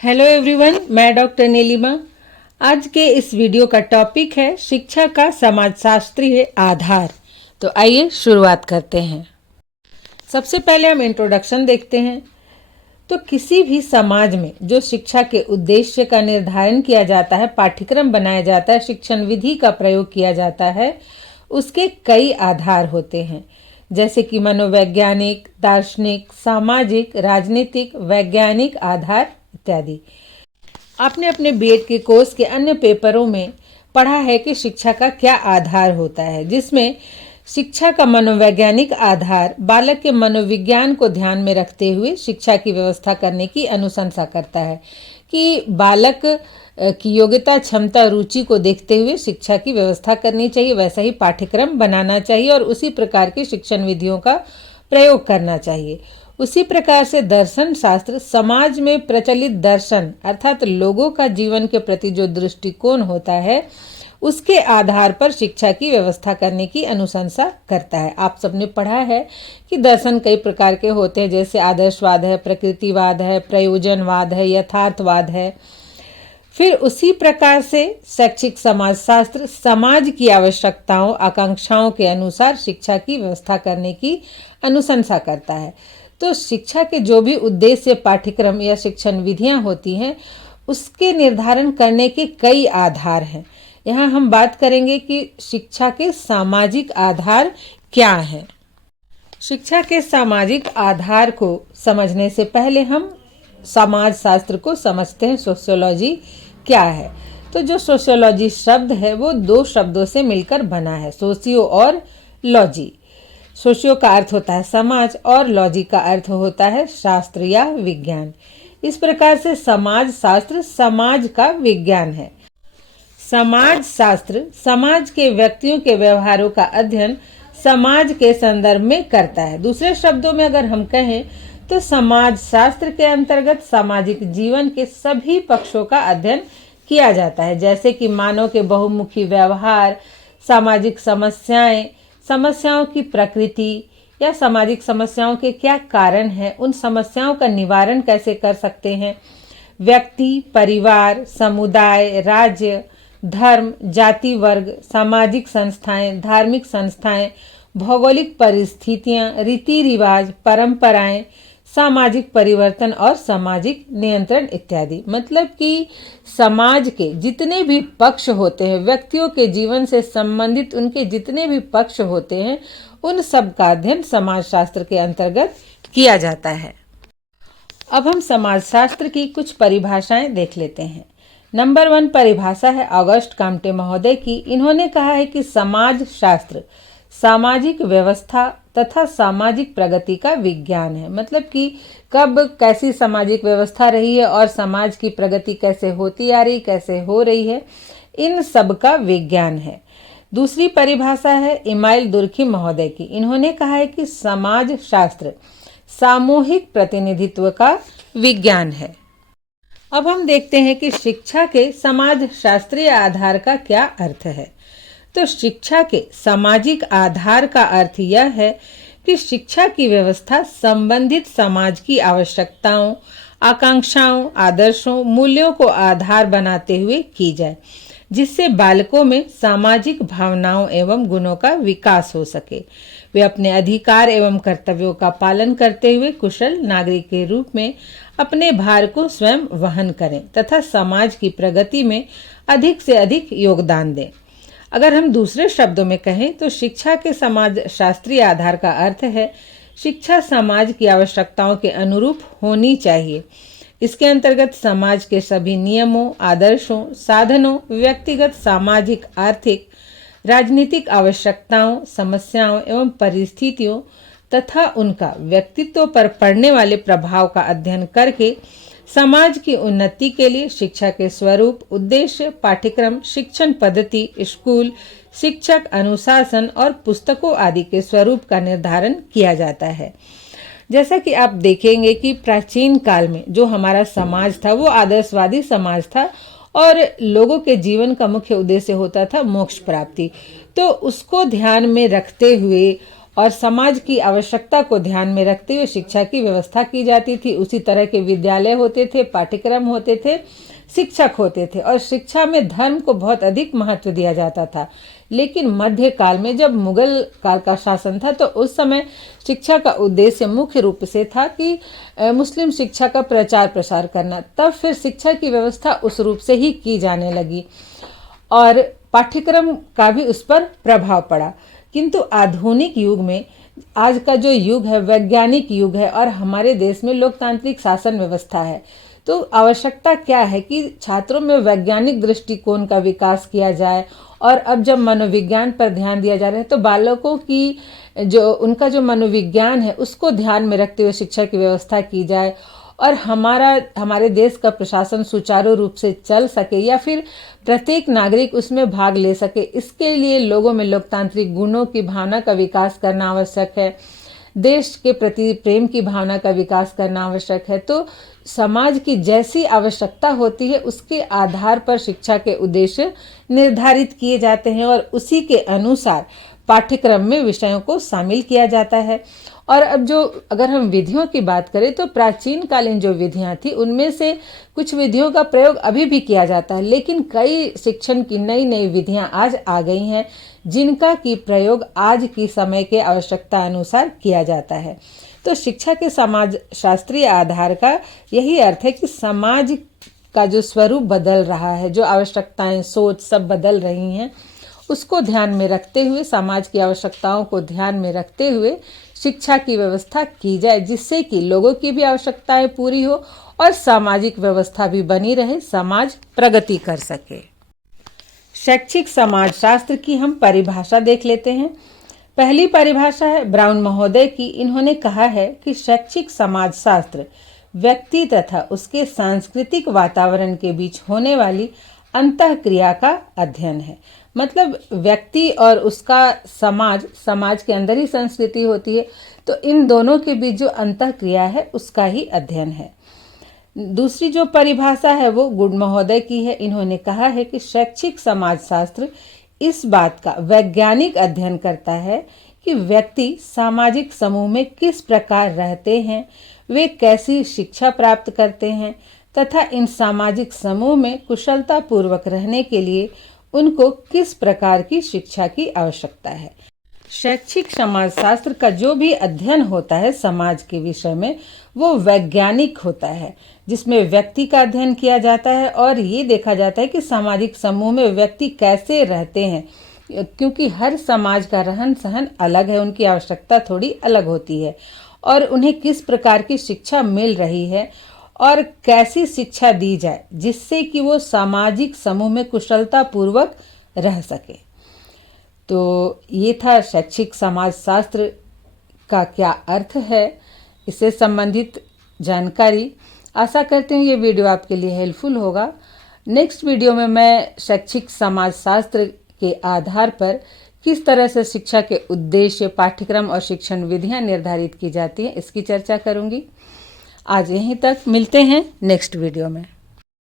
Hello everyone, मैं doctor Nilima. आज के इस वीडियो का टॉपिक है शिक्षा का समाजशास्त्रीय आधार। तो आइए शुरुआत करते हैं। सबसे पहले हम इंट्रोडक्शन देखते हैं। तो किसी भी समाज में जो शिक्षा के उद्देश्य का निर्धारण किया जाता है, पाठ्यक्रम बनाया जाता है, शिक्षण विधि का प्रयोग किया जाता है, उसके कई आधार होते हैं, जैसे कि मनोवैज्ञानिक, दार्शनिक, सामाजिक, राजनीतिक, वैज्ञानिक आधार इत्यादि। आपने अपने बीएड के कोर्स के अन्य पेपरों में पढ़ा है कि शिक्षा का क्या आधार होता है, जिसमें शिक्षा का मनोवैज्ञानिक आधार बालक के मनोविज्ञान को ध्यान में रखते हुए शिक्षा की व्यवस्था करने की अनुशंसा करता है कि बालक की योग्यता, क्षमता, रुचि को देखते हुए शिक्षा की व्यवस्था करनी चाहिए, वैसा ही पाठ्यक्रम बनाना चाहिए और उसी प्रकार की शिक्षण विधियों का प्रयोग करना चाहिए। उसी प्रकार से दर्शन शास्त्र समाज में प्रचलित दर्शन अर्थात लोगों का जीवन के प्रति जो दृष्टिकोण होता है, उसके आधार पर शिक्षा की व्यवस्था करने की अनुशंसा करता है। आप सबने पढ़ा है कि दर्शन कई प्रकार के होते हैं, जैसे आदर्शवाद है, प्रकृतिवाद है, प्रयोजनवाद है, यथार्थवाद है। फिर उसी प्रकार से शैक्षिक समाजशास्त्र समाज की आवश्यकताओं, आकांक्षाओं के अनुसार शिक्षा की व्यवस्था करने की अनुशंसा करता है। तो शिक्षा के जो भी उद्देश्य, पाठ्यक्रम या शिक्षण विधियां होती हैं, उसके निर्धारण करने के कई आधार हैं। यहाँ हम बात करेंगे कि शिक्षा के सामाजिक आधार क्या हैं। शिक्षा के सामाजिक आधार को समझने से पहले हम समाज शास्त्र को समझते हैं। सोशियोलॉजी क्या है? तो जो सोशियोलॉजी शब्द है वो दो शब्दों से मिलकर बना है, सोशियो और लॉजी। सोशियो का अर्थ होता है समाज और लॉजी का अर्थ होता है शास्त्र या विज्ञान। इस प्रकार से समाज शास्त्र समाज का विज्ञान है। समाज शास्त्र समाज के व्यक्तियों के व्यवहारों का अध्ययन समाज के संदर्भ में करता है। दूसरे शब्दों में अगर हम कहें तो समाज शास्त्र के अंतर्गत सामाजिक जीवन के सभी पक्षों का अध्ययन किया जाता है, जैसे कि मानव के बहुमुखी व्यवहार, सामाजिक समस्याएं, समस्याओं की प्रकृति या सामाजिक समस्याओं के क्या कारण हैं, उन समस्याओं का निवारण कैसे कर सकते हैं, व्यक्ति, परिवार, समुदाय, राज्य, धर्म, जाति, वर्ग, सामाजिक संस्थाएं, धार्मिक संस्थाएं, भौगोलिक परिस्थितियां, रीति रिवाज, परंपराएं, सामाजिक परिवर्तन और सामाजिक नियंत्रण इत्यादि। मतलब कि समाज के जितने भी पक्ष होते हैं, व्यक्तियों के जीवन से संबंधित उनके जितने भी पक्ष होते हैं, उन सब का अध्ययन समाजशास्त्र के अंतर्गत किया जाता है। अब हम समाजशास्त्र की कुछ परिभाषाएं देख लेते हैं। नंबर 1 परिभाषा है ऑगस्ट काम्टे महोदय की। इन्होंने कहा है कि समाज शास्त्र सामाजिक व्यवस्था तथा सामाजिक प्रगति का विज्ञान है। मतलब कि कब कैसी सामाजिक व्यवस्था रही है और समाज की प्रगति कैसे होती आ रही, कैसे हो रही है, इन सब का विज्ञान है। दूसरी परिभाषा है इमाइल दुर्खी महोदय की। इन्होंने कहा है कि समाज शास्त्र सामूहिक प्रतिनिधित्व का विज्ञान है। अब हम देखते हैं कि शिक्षा के समाज शास्त्रीय आधार का क्या अर्थ है। तो शिक्षा के सामाजिक आधार का अर्थ यह है कि शिक्षा की व्यवस्था संबंधित समाज की आवश्यकताओं, आकांक्षाओं, आदर्शों, मूल्यों को आधार बनाते हुए की जाए, जिससे बालकों में सामाजिक भावनाओं एवं गुणों का विकास हो सके। वे अपने अधिकार एवं कर्तव्यों का पालन करते हुए कुशल नागरिक के रूप में अपने भार को स्वयं वहन करें तथा समाज की प्रगति में अधिक से अधिक योगदान दें। अगर हम दूसरे शब्दों में कहें तो शिक्षा के समाज शास्त्रीय आधार का अर्थ है शिक्षा समाज की आवश्यकताओं के अनुरूप होनी चाहिए। इसके अंतर्गत समाज के सभी नियमों, आदर्शों, साधनों, व्यक्तिगत, सामाजिक, आर्थिक, राजनीतिक आवश्यकताओं, समस्याओं एवं परिस्थितियों तथा उनका व्यक्तित्व पर पड़ने वाले प्रभाव का अध्ययन करके समाज की उन्नति के लिए शिक्षा के स्वरूप, उद्देश्य, पाठ्यक्रम, शिक्षण पद्धति, स्कूल, शिक्षक, अनुशासन और पुस्तकों आदि के स्वरूप का निर्धारण किया जाता है। जैसा कि आप देखेंगे कि प्राचीन काल में जो हमारा समाज था वो आदर्शवादी समाज था और लोगों के जीवन का मुख्य उद्देश्य होता था मोक्ष प्राप्ति। तो उसको ध्यान में रखते हुए और समाज की आवश्यकता को ध्यान में रखते हुए शिक्षा की व्यवस्था की जाती थी। उसी तरह के विद्यालय होते थे, पाठ्यक्रम होते थे, शिक्षक होते थे और शिक्षा में धर्म को बहुत अधिक महत्व दिया जाता था। लेकिन मध्य काल में जब मुगल काल का शासन था तो उस समय शिक्षा का उद्देश्य मुख्य रूप से था कि मुस्लिम शिक्षा का प्रचार प्रसार करना। तब फिर शिक्षा की व्यवस्था उस रूप से ही की जाने लगी और पाठ्यक्रम का भी उस पर प्रभाव पड़ा। किंतु आधुनिक युग में, आज का जो युग है वैज्ञानिक युग है और हमारे देश में लोकतांत्रिक शासन व्यवस्था है, तो आवश्यकता क्या है कि छात्रों में वैज्ञानिक दृष्टिकोण का विकास किया जाए। और अब जब मनोविज्ञान पर ध्यान दिया जा रहा है तो बालकों की उनका जो मनोविज्ञान है उसको ध्यान में रखते हुए शिक्षा की व्यवस्था की जाए और हमारे देश का प्रशासन सुचारू रूप से चल सके या फिर प्रत्येक नागरिक उसमें भाग ले सके। इसके लिए लोगों में लोकतांत्रिक गुणों की भावना का विकास करना आवश्यक है, देश के प्रति प्रेम की भावना का विकास करना आवश्यक है। तो समाज की जैसी आवश्यकता होती है उसके आधार पर शिक्षा के उद्देश्य निर्धारित किए जाते हैं और उसी के अनुसार पाठ्यक्रम में विषयों को शामिल किया जाता है। और अब अगर हम विधियों की बात करें तो प्राचीन कालीन जो विधियां थी उनमें से कुछ विधियों का प्रयोग अभी भी किया जाता है, लेकिन कई शिक्षण की नई नई विधियां आज आ गई हैं जिनका की प्रयोग आज की समय के आवश्यकता अनुसार किया जाता है। तो शिक्षा के समाज शास्त्रीय आधार का यही अर्थ है कि समाज का जो स्वरूप बदल रहा है, जो आवश्यकताएं, सोच सब बदल रही हैं, उसको ध्यान में रखते हुए, समाज की आवश्यकताओं को ध्यान में रखते हुए शिक्षा की व्यवस्था की जाए, जिससे कि लोगों की भी आवश्यकताएं पूरी हो और सामाजिक व्यवस्था भी बनी रहे, समाज प्रगति कर सके। शैक्षिक समाजशास्त्र की हम परिभाषा देख लेते हैं। पहली परिभाषा है ब्राउन महोदय की। इन्होंने कहा है कि शैक्षिक समाजशास्त्र व्यक्ति तथा उसके सांस्कृतिक वातावरण के बीच होने वाली अंतःक्रिया का अध्ययन है। मतलब व्यक्ति और उसका समाज के अंदर ही संस्कृति होती है, तो इन दोनों के बीच जो अंतःक्रिया है उसका ही अध्ययन है। दूसरी जो परिभाषा है वो गुड महोदय की है। इन्होंने कहा है कि शैक्षिक समाजशास्त्र इस बात का वैज्ञानिक अध्ययन करता है कि व्यक्ति सामाजिक समूह में किस प्रकार रहते हैं, वे कैसी शिक्षा प्राप्त करते हैं तथा इन सामाजिक समूह में कुशलता पूर्वक रहने के लिए उनको किस प्रकार की शिक्षा की आवश्यकता है। शैक्षिक समाजशास्त्र का जो भी अध्ययन होता है समाज के विषय में वो वैज्ञानिक होता है, जिसमें व्यक्ति का अध्ययन किया जाता है और ये देखा जाता है कि सामाजिक समूह में व्यक्ति कैसे रहते हैं, क्योंकि हर समाज का रहन सहन अलग है, उनकी आवश्यकता थोड़ी अलग होती है और उन्हें किस प्रकार की शिक्षा मिल रही है और कैसी शिक्षा दी जाए जिससे कि वो सामाजिक समूह में कुशलता पूर्वक रह सके। तो ये था शैक्षिक समाजशास्त्र का क्या अर्थ है, इससे संबंधित जानकारी। आशा करते हैं ये वीडियो आपके लिए हेल्पफुल होगा। नेक्स्ट वीडियो में मैं शैक्षिक समाजशास्त्र के आधार पर किस तरह से शिक्षा के उद्देश्य, पाठ्यक्रम और शिक्षण विधियां निर्धारित की जाती हैं इसकी चर्चा करूंगी। आज यहीं तक, मिलते हैं नेक्स्ट वीडियो में।